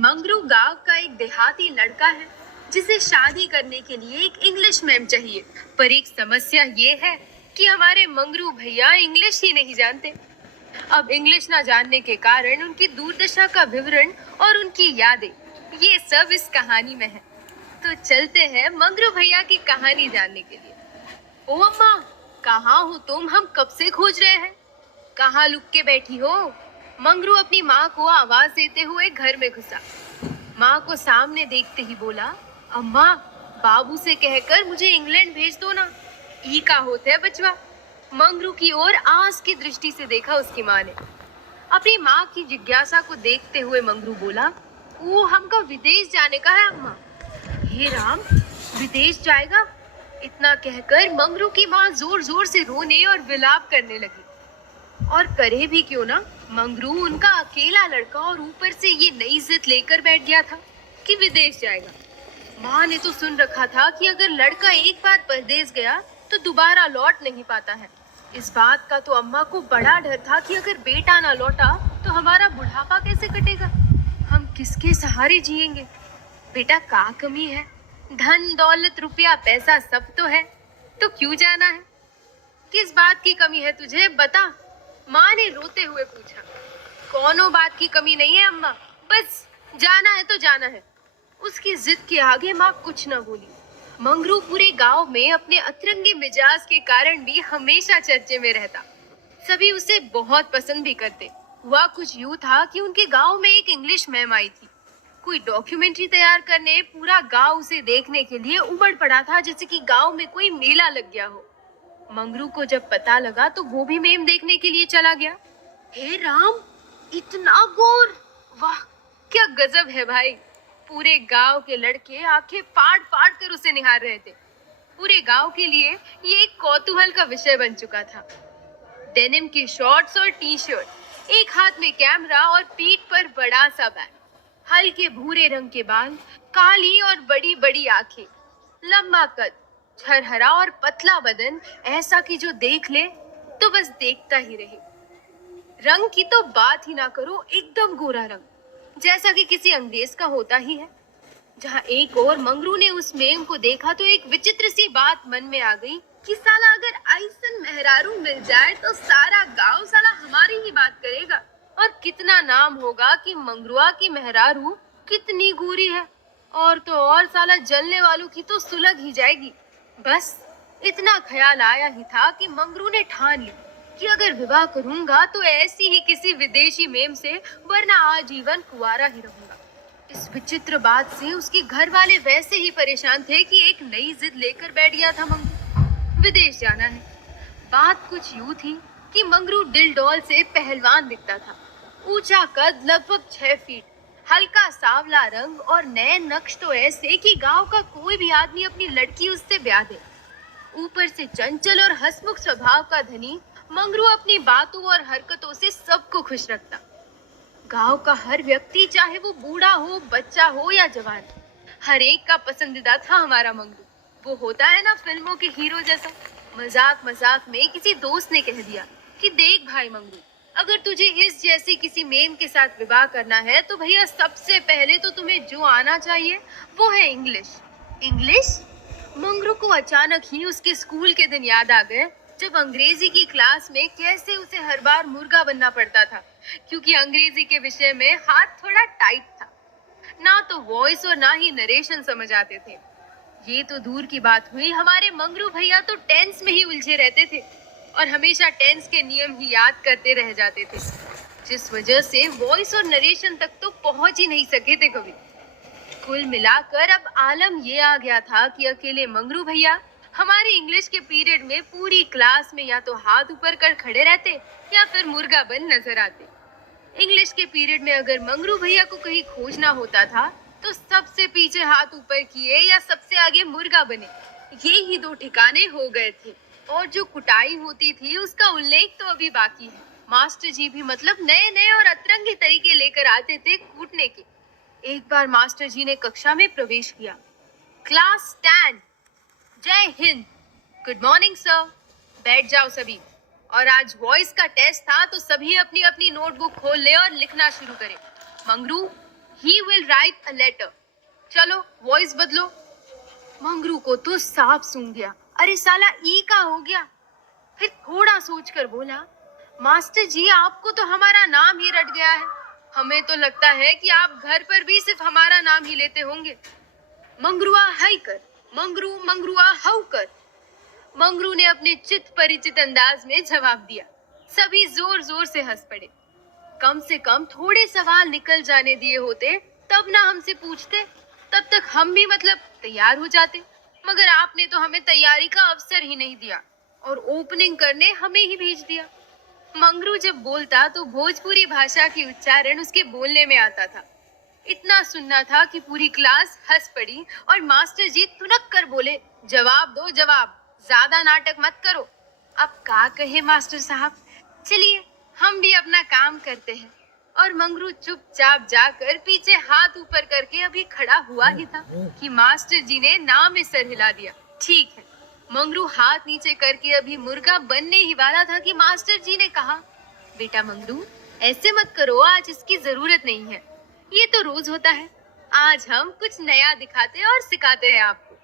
मंगरू गांव का एक देहाती लड़का है जिसे शादी करने के लिए एक इंग्लिश मैम चाहिए। पर एक समस्या ये है कि हमारे मंगरू भैया इंग्लिश ही नहीं जानते। अब इंग्लिश ना जानने के कारण उनकी दुर्दशा का विवरण और उनकी यादें, ये सब इस कहानी में है। तो चलते हैं मंगरू भैया की कहानी जानने के लिए। ओ अम्मा, कहाँ हो तुम? हम कब से खोज रहे हैं। कहाँ लुक के बैठी हो? मंगरू अपनी माँ को आवाज देते हुए घर में घुसा। माँ को सामने देखते ही बोला, अम्मा, बाबू से कहकर मुझे इंग्लैंड भेज दो ना। ई का होता है बचवा। मंगरू की ओर आस की दृष्टि से देखा उसकी माँ ने। अपनी माँ की जिज्ञासा को देखते हुए मंगरू बोला, वो हमको विदेश जाने का है अम्मा। हे राम, विदेश जाएगा? इतना कहकर मंगरू की माँ जोर जोर से रोने और विलाप करने लगी। और करे भी क्यों ना, मंगरू उनका अकेला लड़का और ऊपर से ये नई जिद लेकर बैठ गया था कि विदेश जाएगा। माँ ने तो सुन रखा था कि अगर लड़का एक बार परदेश गया तो दोबारा लौट नहीं पाता है। इस बात का तो अम्मा को बड़ा डर था कि अगर बेटा ना लौटा तो हमारा बुढ़ापा कैसे कटेगा, हम किसके सहारे जिएंगे। बेटा, का कमी है? धन दौलत रुपया पैसा सब तो है, तो क्यों जाना है? किस बात की कमी है तुझे, बता। माँ ने रोते हुए पूछा। कौनो बात की कमी नहीं है अम्मा, बस जाना है तो जाना है। उसकी जिद के आगे माँ कुछ न बोली। मंगरू पूरे गांव में अपने अतरंगी मिजाज के कारण भी हमेशा चर्चे में रहता। सभी उसे बहुत पसंद भी करते। हुआ कुछ यूं था कि उनके गांव में एक इंग्लिश मैम आई थी। कोई डॉक्यूमेंट्री तैयार करने पूरा गांव उसे देखने के लिए उमड़ पड़ा था, जैसे कि गांव में कोई मेला लग गया हो। मंगरू को जब पता लगा तो वो भी मेम देखने के लिए चला गया। हे राम, इतना गोर! वाह, क्या गजब है भाई। पूरे गांव के लड़के आंखें फाड़ फाड़ कर उसे निहार रहे थे। पूरे गांव के लिए ये एक कौतूहल का विषय बन चुका था। डेनिम की शॉर्ट्स और टी शर्ट, एक हाथ में कैमरा और पीठ पर बड़ा सा बैग, हल्के भूरे रंग के बाल, काली और बड़ी बड़ी आंखें, लंबा कद, छरहरा और पतला बदन, ऐसा कि जो देख ले तो बस देखता ही रहे। रंग की तो बात ही ना करो, एकदम गोरा रंग, जैसा कि किसी अंग्रेज का होता ही है। जहाँ एक और मंगरू ने उस मेम को देखा तो एक विचित्र सी बात मन में आ गई कि साला अगर ऐसन मेहरारू मिल जाए तो सारा गांव साला हमारी ही बात करेगा और कितना नाम होगा कि मंगरुआ की मेहरारू कितनी गोरी है। और तो और साला जलने वालों की तो सुलग ही जाएगी। बस इतना ख्याल आया ही था कि मंगरू ने ठान ली कि अगर विवाह करूंगा तो ऐसी ही किसी विदेशी मेम से, वरना आजीवन कुंवारा ही रहूंगा। इस विचित्र बात से उसके घर वाले वैसे ही परेशान थे कि एक नई जिद लेकर बैठ गया था मंगरू। विदेश जाना है। बात कुछ यूं थी कि मंगरू डिलडोल से पहलवान दिखता था। ऊंचा कद, लगभग 6 फीट, हल्का सांवला रंग और नए नक्श तो ऐसे कि गांव का कोई भी आदमी अपनी लड़की उससे ब्याह दे। ऊपर से चंचल और हंसमुख स्वभाव का धनी मंगरू अपनी बातों और हरकतों से सबको खुश रखता। गांव का हर व्यक्ति, चाहे वो बूढ़ा हो, बच्चा हो या जवान, हर एक का पसंदीदा था हमारा मंगरू। वो होता है ना फिल्मों के हीरो जैसा। मजाक मजाक में किसी दोस्त ने कह दिया कि देख भाई मंगरू, अगर तुझे इस जैसी किसी मेम के साथ विवाह करना है तो भैया सबसे पहले तो तुम्हें जो आना चाहिए वो है इंग्लिश। इंग्लिश? मंगरू को अचानक ही उसके स्कूल के दिन याद आ गए, जब अंग्रेजी की क्लास में कैसे उसे हर बार मुर्गा बनना पड़ता था, क्योंकि अंग्रेजी के विषय में हाथ थोड़ा टाइट था। ना तो वॉइस और ना ही नरेशन समझ आते थे। ये तो दूर की बात हुई, हमारे मंगरू भैया तो टेंस में ही उलझे रहते थे और हमेशा टेंस के नियम ही याद करते रह जाते थे, जिस वजह से वॉइस और नरेशन तक तो पहुंच ही नहीं सके थे कभी। कुल मिलाकर अब आलम ये आ गया था कि अकेले मंगरू भैया हमारे इंग्लिश के पीरियड में पूरी क्लास में या तो हाथ ऊपर कर खड़े रहते या फिर मुर्गा बन नजर आते। इंग्लिश के पीरियड में अगर मंगरू भैया को कहीं खोजना होता था तो सबसे पीछे हाथ ऊपर किए या सबसे आगे मुर्गा बने, ये ही 2 ठिकाने हो गए थे। और जो कुटाई होती थी उसका उल्लेख तो अभी बाकी है। मास्टर जी भी मतलब नए नए और अतरंगी तरीके लेकर आते थे कूटने के। एक बार मास्टर जी ने कक्षा में प्रवेश किया। क्लास स्टैंड, जय हिंद, गुड मॉर्निंग सर, बैठ जाओ सभी। और आज वॉइस का टेस्ट था तो सभी अपनी अपनी नोटबुक खोल ले और लिखना शुरू करें। Mangru, he will write a letter. चलो वॉइस बदलो। मंगरू को तो साफ सूंघ गया। अरे साला ई का हो गया। फिर थोड़ा सोचकर बोला, मास्टर जी आपको तो हमारा नाम ही रट गया है। हमें तो लगता है कि आप घर पर भी सिर्फ हमारा नाम ही लेते होंगे। मंगरुआ हाई कर, मंगरू मंगरुआ हाउ कर। मंगरू ने अपने चित परिचित अंदाज में जवाब दिया। सभी जोर जोर से हंस पड़े। कम से कम थोड़े सवाल निकल जाने दिए होते, तब ना हमसे पूछते, तब तक हम भी मतलब तैयार हो जाते। मगर आपने तो हमें तैयारी का अवसर ही नहीं दिया और ओपनिंग करने हमें ही भेज दिया। मंगरू जब बोलता तो भोजपुरी भाषा की उच्चारण उसके बोलने में आता था। इतना सुनना था कि पूरी क्लास हंस पड़ी और मास्टर जी तुनक कर बोले, जवाब दो जवाब, ज्यादा नाटक मत करो। अब क्या कहे मास्टर साहब, चलिए हम भी अपना काम करते हैं। और मंगरू चुपचाप जाकर पीछे हाथ ऊपर करके अभी खड़ा हुआ ही था कि मास्टर जी ने नाम में सर हिला दिया। ठीक है। मंगरू हाथ नीचे करके अभी मुर्गा बनने ही वाला था कि मास्टर जी ने कहा, बेटा मंगरू ऐसे मत करो, आज इसकी जरूरत नहीं है। ये तो रोज होता है। आज हम कुछ नया दिखाते और सिखाते हैं आपको।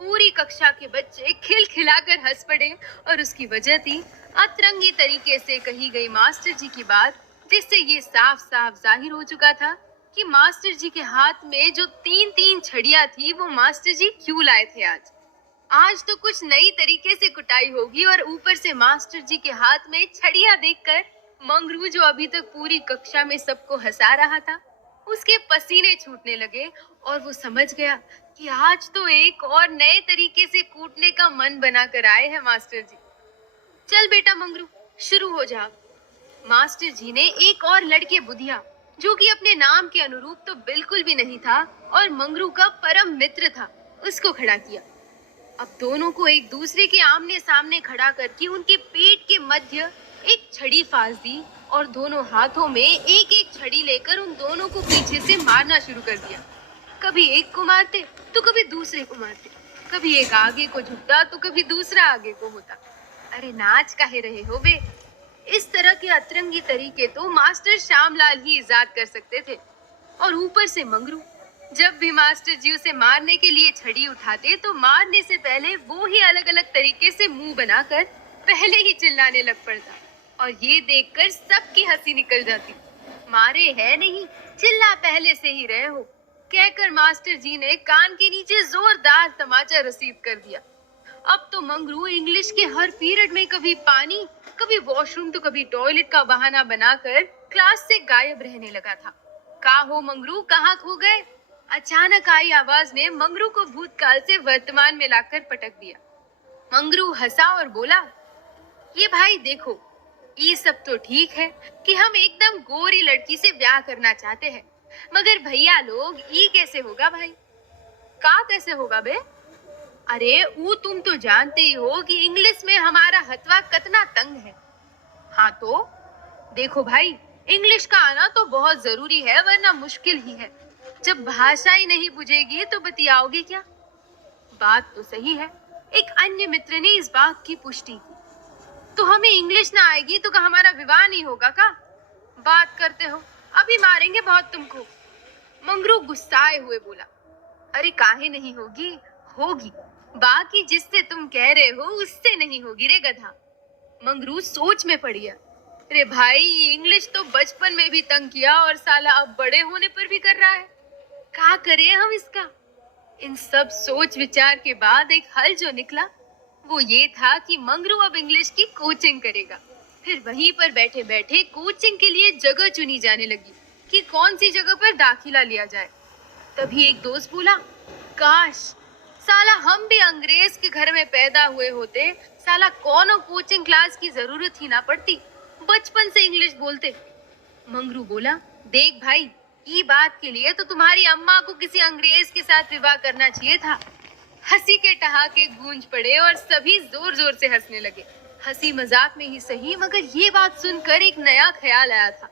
पूरी कक्षा के बच्चे खिलखिलाकर हंस पड़े और उसकी वजह थी अतरंगी तरीके से कही गई मास्टर जी की बात, जिससे ये साफ साफ जाहिर हो चुका था कि मास्टर जी के हाथ में जो तीन तीन छड़ियां थी वो मास्टर जी क्यों लाए थे आज। आज तो कुछ नई तरीके से कुटाई होगी और ऊपर से मास्टर जी के हाथ में छड़ियां देखकर मंगरू जो अभी तक पूरी कक्षा में सबको हंसा रहा था, उसके पसीने छूटने लगे और वो समझ गया कि आज तो एक और नए तरीके से कूटने का मन बनाकर आए हैं मास्टर जी। चल बेटा मंगरू शुरू हो जा। मास्टर जी ने एक और लड़के बुधिया, जो कि अपने नाम के अनुरूप तो बिल्कुल भी नहीं था और मंगरू का परम मित्र था, उसको खड़ा किया। अब दोनों को एक दूसरे के आमने सामने खड़ा करके उनके पेट के मध्य एक छड़ी फांस दी और दोनों हाथों में एक एक छड़ी लेकर उन दोनों को पीछे से मारना शुरू कर दिया। कभी एक को मारते तो कभी दूसरे को मारते, कभी एक आगे को झुकता तो कभी दूसरा आगे को होता। अरे नाच काहे रहे हो बे। इस तरह के अतरंगी तरीके तो मास्टर श्यामलाल ही इजाद कर सकते थे। और ऊपर से मंगरू जब भी मास्टर जी उसे मारने के लिए छड़ी उठाते तो मारने से पहले वो ही अलग अलग तरीके से मुंह बनाकर पहले ही चिल्लाने लग पड़ता और ये देखकर सबकी हंसी निकल जाती। मारे है नहीं, चिल्ला पहले से ही रहे हो, कहकर मास्टर जी ने कान के नीचे जोरदार तमाचा रसीद कर दिया। अब तो मंगरू इंग्लिश के हर पीरियड में कभी पानी, कभी वॉशरूम तो कभी टॉयलेट का बहाना बनाकर क्लास से गायब रहने लगा था। का हो मंगरू, कहाँ खो गए? अचानक आई आवाज ने मंगरू को भूतकाल से वर्तमान में लाकर पटक दिया। मंगरू हंसा और बोला, ये भाई देखो, ये सब तो ठीक है कि हम एकदम गोरी लड़की से ब्याह करना चाहते हैं, मगर भैया लोग ये कैसे होगा भाई? का कैसे होगा बे? अरे वो तुम तो जानते ही हो कि इंग्लिश में हमारा हथवा कितना तंग है। हाँ तो देखो भाई, इंग्लिश का आना तो बहुत जरूरी है, वरना मुश्किल ही है। जब भाषा ही नहीं बुझेगी तो बतियाओगे क्या? बात तो सही है। एक अन्य मित्र ने इस बात की पुष्टि की। तो हमें इंग्लिश ना आएगी तो क्या हमारा विवाह नहीं होगा का? बात करते हो, अभी मारेंगे बहुत तुमको। मंगरू गुस्साए हुए बोला, अरे काहे नहीं होगी, होगी। बाकी जिससे तुम कह रहे हो उससे नहीं होगी रे गधा। मंगरू सोच में पड़ गया। रे भाई, इंग्लिश तो बचपन में भी तंग किया और साला अब बड़े होने पर भी कर रहा है। क्या करें हम इसका? इन सब सोच विचार के बाद एक हल जो निकला वो ये था कि मंगरू अब इंग्लिश की कोचिंग करेगा। फिर वहीं पर बैठे बैठे कोचिंग के लिए जगह चुनी जाने लगी कि कौन सी जगह पर दाखिला लिया जाए। तभी एक दोस्त बोला, काश साला हम भी अंग्रेज के घर में पैदा हुए होते, साला कौन कोचिंग क्लास की जरूरत ही ना पड़ती, बचपन से इंग्लिश बोलते। मंगरू बोला, देख भाई, ये बात के लिए तो तुम्हारी अम्मा को किसी अंग्रेज के साथ विवाह करना चाहिए था। हंसी के ठहाके गूंज पड़े और सभी जोर जोर से हंसने लगे। हंसी मजाक में ही सही, मगर ये बात सुनकर एक नया ख्याल आया था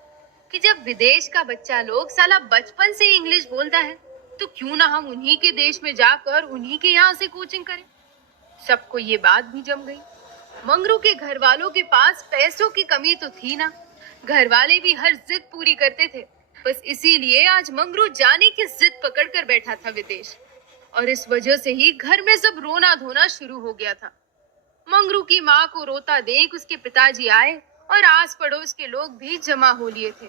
कि जब विदेश का बच्चा लोग साला बचपन से इंग्लिश बोलता है तो क्यों ना हम उन्हीं के देश में जाकर उन्हीं के यहाँ से कोचिंग करें। सबको ये बात भी जम गई। मंगरू के घर वालों के पास पैसों की कमी तो थी ना, घर वाले भी हर जिद पूरी करते थे, बस इसीलिए आज मंगरू जाने की जिद पकड़ कर बैठा था विदेश, और इस वजह से ही घर में सब रोना धोना शुरू हो गया था। मंगरू की माँ को रोता देख उसके पिताजी आए और आस पड़ोस के लोग भी जमा हो लिए थे।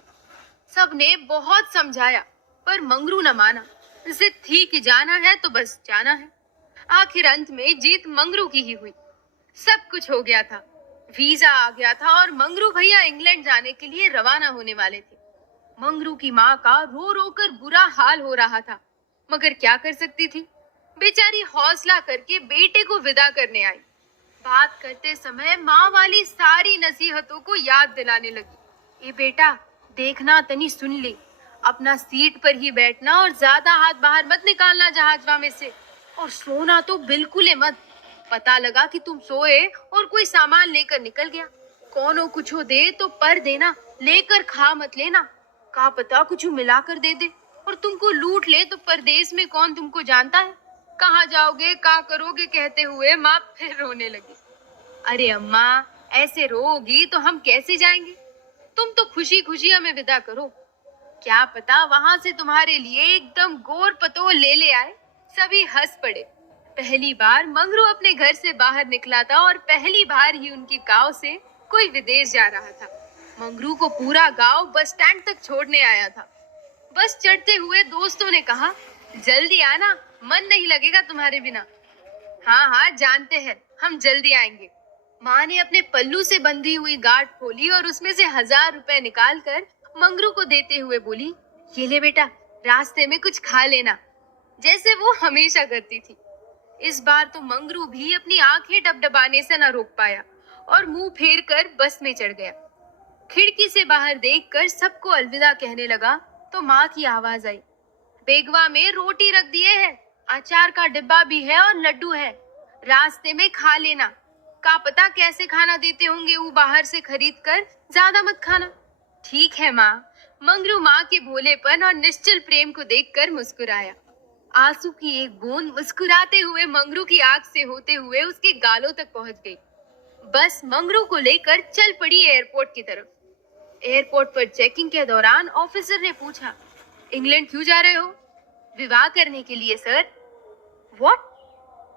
सबने बहुत समझाया पर मंगरू न माना। जिद थी कि जाना है तो बस जाना है। आखिर अंत में जीत मंगरू की ही हुई। सब कुछ हो गया था, वीजा आ गया था और मंगरू भैया इंग्लैंड जाने के लिए रवाना होने वाले थे। मंगरू की माँ का रो रो कर बुरा हाल हो रहा था, मगर क्या कर सकती थी। बेचारी हौसला करके बेटे को विदा करने आई। बात करते समय माँ वाली सारी नसीहतों को याद दिलाने लगी। ए बेटा, देखना तनी सुन ले, अपना सीट पर ही बैठना और ज्यादा हाथ बाहर मत निकालना जहाजवा में से, और सोना तो बिल्कुल ही मत। पता लगा कि तुम सोए और कोई सामान लेकर निकल गया, कौनो कुछो दे तो पर देना, लेकर खा मत लेना। का पता कुछ मिला कर दे दे और तुमको लूट ले तो परदेश में कौन तुमको जानता है। कहाँ जाओगे, का करोगे कहते हुए माँ फिर रोने लगी। अरे अम्मा, ऐसे रोगी तो हम कैसे जाएंगे। तुम तो खुशी खुशी हमें विदा करो। क्या पता वहां से तुम्हारे लिए एकदम गोर पतोह ले आए। सभी हंस पड़े। पहली बार मंगरू अपने घर से बाहर निकला था और पहली बार ही उनके गांव से कोई विदेश जा रहा था। मंगरू को पूरा गांव बस स्टैंड तक छोड़ने आया था। बस चढ़ते हुए दोस्तों ने कहा, जल्दी आना, मन नहीं लगेगा तुम्हारे बिना। हाँ हाँ, जानते हैं, हम जल्दी आएंगे। माँ ने अपने पल्लू से बंधी हुई गांठ खोली और उसमें से 1000 रुपए निकालकर मंगरू को देते हुए बोली, ये ले बेटा, रास्ते में कुछ खा लेना, जैसे वो हमेशा करती थी। इस बार तो मंगरू भी अपनी आंखें डबडबाने से न रोक पाया और मुंह फेर कर बस में चढ़ गया। खिड़की से बाहर देखकर सबको अलविदा कहने लगा तो माँ की आवाज आई, बेगवा में रोटी रख दिए है, अचार का डिब्बा भी है और लड्डू है, रास्ते में खा लेना। का पता कैसे खाना देते होंगे वो बाहर से खरीद कर, ज्यादा मत खाना। ठीक है माँ। मंगरू माँ के भोलेपन और निश्चल प्रेम को देखकर मुस्कुराया। आंसू की एक बूंद मुस्कुराते हुए मंगरू की आंख से होते हुए उसके गालों तक पहुंच गई। बस मंगरू को लेकर चल पड़ी एयरपोर्ट की तरफ। एयरपोर्ट पर चेकिंग के दौरान ऑफिसर ने पूछा, इंग्लैंड क्यों जा रहे हो? विवाह करने के लिए सर। व्हाट?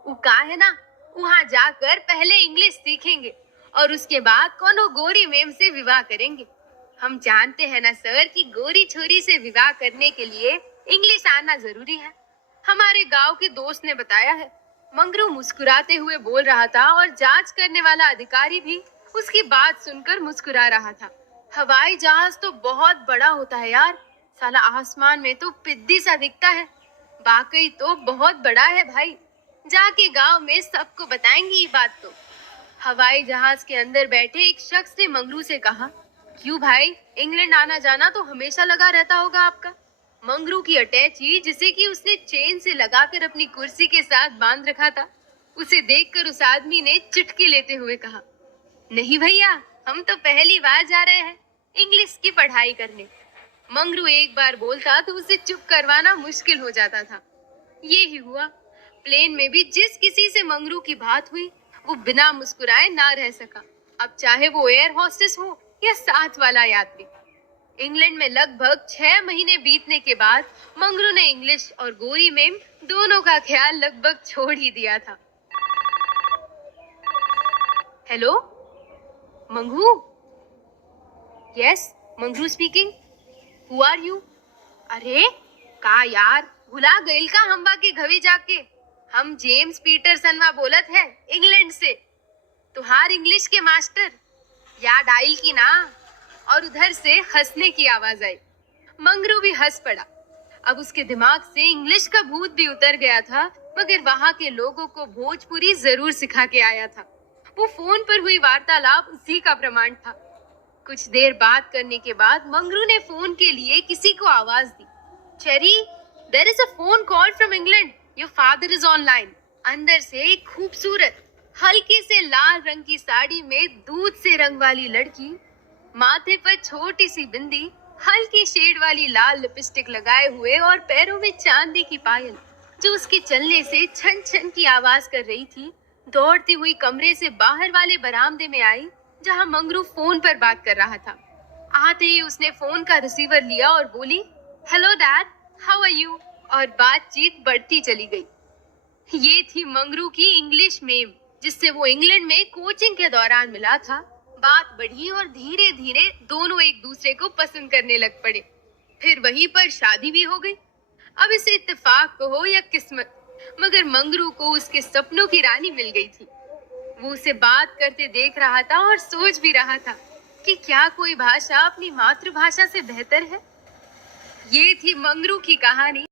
वो कहा है ना, वहाँ जाकर पहले इंग्लिश सीखेंगे और उसके बाद कोनो गोरी मेम से विवाह करेंगे। हम जानते हैं ना सर कि गोरी छोरी से विवाह करने के लिए इंग्लिश आना जरूरी है। हमारे गांव के दोस्त ने बताया है। मंगरू मुस्कुराते हुए बोल रहा था और जांच करने वाला अधिकारी भी उसकी बात सुनकर मुस्कुरा रहा था। हवाई जहाज तो बहुत बड़ा होता है यार, साला आसमान में तो पिद्दी सा दिखता है। वाकई तो बहुत बड़ा है भाई, जाके गांव में सबको बताएंगे ये बात तो। हवाई जहाज के अंदर बैठे एक शख्स ने मंगरू से कहा, क्यों भाई, इंग्लैंड आना जाना तो हमेशा लगा रहता होगा आपका। मंगरू की अटैची, जिसे कि उसने चेन से लगाकर अपनी कुर्सी के साथ बांध रखा था, उसे देखकर उस आदमी ने चुटकी लेते हुए कहा, नहीं भैया, हम तो पहली बार जा रहे हैं इंग्लिश की पढ़ाई करने। मंगरू एक बार बोलता तो उसे चुप करवाना मुश्किल हो जाता था। ये ही हुआ। प्लेन में भी जिस किसी से मंगरू की बात हुई वो बिना मुस्कुराए ना रह सका, अब चाहे वो एयर होस्टेस हो या साथ वाला यात्री। इंग्लैंड में लगभग 6 महीने बीतने के बाद मंगरू ने इंग्लिश और गोरी मेम दोनों का ख्याल लगभग छोड़ ही दिया था। Hello Mangu? Yes, Mangru speaking. Who are you? अरे का यार, भुला गइल का हम्बा के घवे जाके। हम जेम्स पीटरसनवा बोलत है इंग्लैंड से, तुहार इंग्लिश के मास्टर। याद आइल की ना? और उधर से हंसने की आवाज आई। मंगरू भी हंस पड़ा। अब उसके दिमाग से इंग्लिश का भूत भी उतर गया था, मगर वहाँ के लोगों को भोजपुरी जरूर सिखा के आया था। वो फोन पर हुई वार्तालाप उसी का प्रमाण था। कुछ देर बात करने के बाद मंगरू ने फोन के लिए किसी को आवाज दी, Cherry, there is a phone call from England, your father is online. अंदर से एक खूबसूरत हल्के से लाल रंग की साड़ी में दूध से रंग वाली लड़की, माथे पर छोटी सी बिंदी, हल्की शेड वाली लाल लिपस्टिक लगाए हुए और पैरों में चांदी की पायल जो उसके चलने से छन छन की आवाज कर रही थी, दौड़ती हुई कमरे से बाहर वाले बरामदे में आई जहां मंगरू फोन पर बात कर रहा था। आते ही उसने फोन का रिसीवर लिया और बोली, hello dad, how are you? और बातचीत बढ़ती चली गई। ये थी मंगरू की इंग्लिश मेम, जिससे वो इंग्लैंड में कोचिंग के दौरान मिला था। बात बढ़ी और धीरे धीरे दोनों एक दूसरे को पसंद करने लग पड़े। फिर वहीं पर शादी भी हो गई। अब इसे इत्तेफाक कहो या किस्मत, मगर मंगरू को उसके सपनों की रानी मिल गई थी। वो उसे बात करते देख रहा था और सोच भी रहा था कि क्या कोई भाषा अपनी मातृभाषा से बेहतर है। ये थी मंगरू की कहानी।